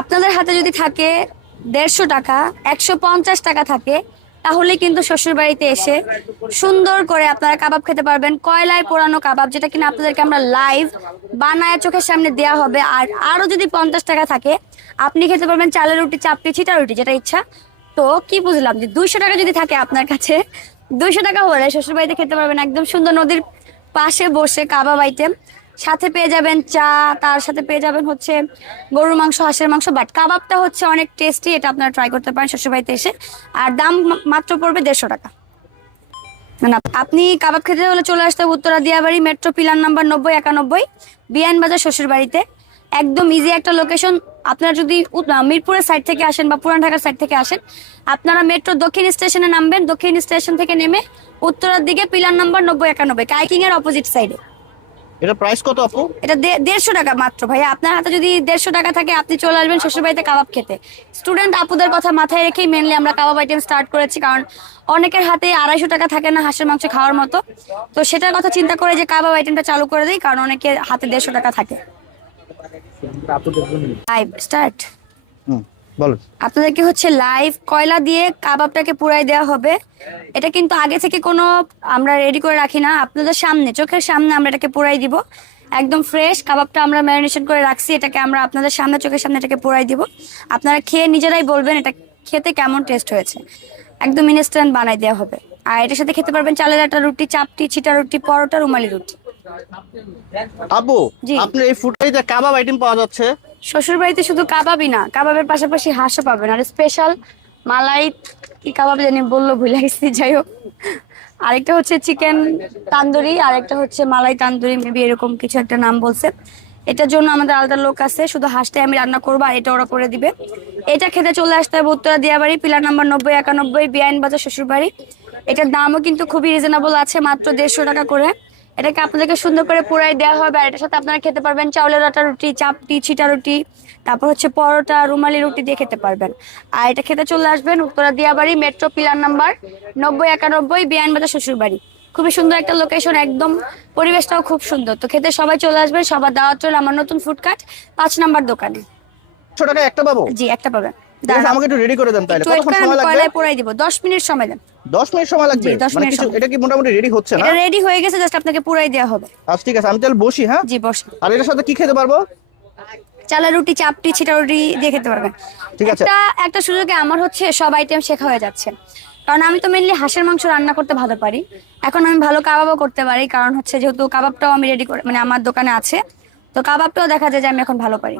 আপনাদের হাতে যদি থাকে 150 টাকা, 150 টাকা থাকে, তাহলে কিন্তু শ্বশুর বাড়িতে এসে সুন্দর করে আপনারা কাবাব খেতে পারবেন। কয়লায় পোড়ানো কাবাব, যেটা কিনা আপনাদেরকে আমরা লাইভ বানায় চোখের সামনে দেওয়া হবে। আর আরো যদি 50 টাকা থাকে, আপনি খেতে পারবেন চালের রুটি, চাপটি, ছিটা রুটি, যেটা ইচ্ছা। তো কি বুঝলাম যে 200 টাকা যদি থাকে আপনার কাছে, 200 টাকা হলে শ্বশুর বাড়িতে খেতে পারবেন একদম সুন্দর নদীর পাশে বসে কাবাব আইটেম। সাথে পেয়ে যাবেন চা, তার সাথে পেয়ে যাবেন হচ্ছে গরুর মাংস, হাঁসের মাংস। বাট কাবাবটা হচ্ছে অনেক টেস্টি, এটা আপনারা ট্রাই করতে পারেন শ্বশুরবাড়িতে এসে। আর দাম মাত্র পড়বে 150 টাকা। মানে আপনি কাবাব খেতে হলে চলে আসতে হবে Uttara Diabari, metro pillar number 9091, বিআইন বাজার শ্বশুরবাড়িতে। একদম ইজি একটা লোকেশন। আপনারা যদি মিরপুরের সাইড থেকে আসেন বা পুরান ঢাকার সাইড থেকে আসেন, আপনারা মেট্রো দক্ষিণ স্টেশনে নামবেন। দক্ষিণ স্টেশন থেকে নেমে উত্তরার দিকে পিলার নাম্বার 9091, কাইকিং এর অপোজিট সাইডে। এটা প্রাইস কত আপু? এটা 150 টাকা মাত্র ভাইয়া। আপনার হাতে যদি 150 টাকা থাকে, আপনি চলে আসবেন শ্বশুরবাড়িতে কাবাব খেতে। স্টুডেন্ট আপুদের কথা মাথায় রেখেই মেনলি আমরা কাবাব আইটেম স্টার্ট করেছি, কারণ অনেকের হাতে 250 টাকা থাকে না হাঁসের মাংস খাওয়ার মতো। তো সেটার কথা চিন্তা করে যে কাবাব আইটেমটা চালু করে দিই, কারণ অনেকের হাতে 150 টাকা থাকে। Live start. বলুন। আপনাদেরকে হচ্ছে লাইভ কয়লা দিয়ে কাবাবটাকে পুরাই দেওয়া হবে। এটা কিন্তু আগে থেকে কোনো আমরা রেডি করে রাখি না, আপনাদের সামনে চোখের সামনে আমরা এটাকে পুরাই দিব। একদম ফ্রেশ কাবাবটা আমরা ম্যারিনেশন করে রাখছি, এটাকে আমরা আপনাদের সামনে চোখের সামনে এটাকে পুরাই দিব। আপনারা খেয়ে নিজেরাই বলবেন এটা খেতে কেমন টেস্ট হয়েছে। একদম ইনস্ট্যান্ট বানাই দেওয়া হবে। আর এটার সাথে খেতে পারবেন চালের আটা রুটি, চাপটি, ছিটা রুটি, পরোটা, রুমালি রুটি। আপু, জি। আপনার এই ফুডে কাবাব আইটেম পাওয়া যাচ্ছে? শ্বশুর বাড়িতে শুধু কাবাবই না, কাবাবের পাশাপাশি হাঁসও পাবেন। আর স্পেশাল মালাই কি কাবাব জানি বললো, ভুলে গেছি, যাই হোক। আরেকটা হচ্ছে চিকেন তান্দুরি, আরেকটা হচ্ছে মালাই তান্দুরি, মেবি এরকম কিছু একটা নাম বলছে। এটার জন্য আমাদের আলাদা লোক আছে, শুধু হাঁসটাই আমি রান্না করবো আর এটা ওরা করে দিবে। এটা খেতে চলে আসতে হবে উত্তরা দিয়াবাড়ি, পিলার নাম্বার 9091, বিআইন বাজার শ্বশুর বাড়ি। এটার দামও কিন্তু খুবই রিজনেবল আছে, মাত্র 150 টাকা করে। এটাকে আপনাদেরকে সুন্দর করে পুরাই দেওয়া হবে। আর এটার সাথে আপনারা খেতে পারবেন চাউলের আটা রুটি, চাপটি, ছিটা রুটি, তারপর হচ্ছে পরোটা, রুমালি রুটি দিয়ে খেতে পারবেন। আর এটা খেতে চলে আসবেন Uttara Diabari, metro pillar number 9091, বিআইন বাজার শ্বশুর বাড়ি। খুবই সুন্দর একটা লোকেশন, একদম পরিবেশটাও খুব সুন্দর। তো খেতে সবাই চলে আসবেন, সবার দাওয়াত রইল আমার নতুন ফুডকার্ট 5 নাম্বার দোকানে। 100 টাকা একটা পাবো? জি, একটা পাবেন। ঠিক আছে, আমাকে একটু রেডি করে দেন তাহলে। কতক্ষণ সময় লাগবে? কয়লায় পোড়াই দিব, 10 মিনিট সময় দেন। 10 মিনিট সময় লাগবে? জি, 10 মানে মিনিট কিছু সময়। এটা কি মোটামুটি রেডি হচ্ছে না? এটা রেডি হয়ে গেছে, জাস্ট আপনাকে পুরাই দেওয়া হবে। আচ্ছা ঠিক আছে, আমি তাহলে বসি। হ্যাঁ, জি, বসে। আর এটার সাথে কি খেতে পারবো? চালের রুটি, চাপটি, ছিটা রুটি দিয়ে খেতে পারবেন। ঠিক আছে। একটা সুযোগে আমার হচ্ছে সব আইটেম শেখা হয়ে যাচ্ছে, কারণ আমি তো মেনলি হাঁসের মাংস রান্না করতে ভালো পারি। এখন আমি ভালো কাবাবও করতে পারি, কারণ হচ্ছে যেহেতু কাবাবটাও আমি রেডি করে মানে আমার দোকানে আছে, তো কাবাবটাও দেখা যায় যে আমি এখন ভালো পারি।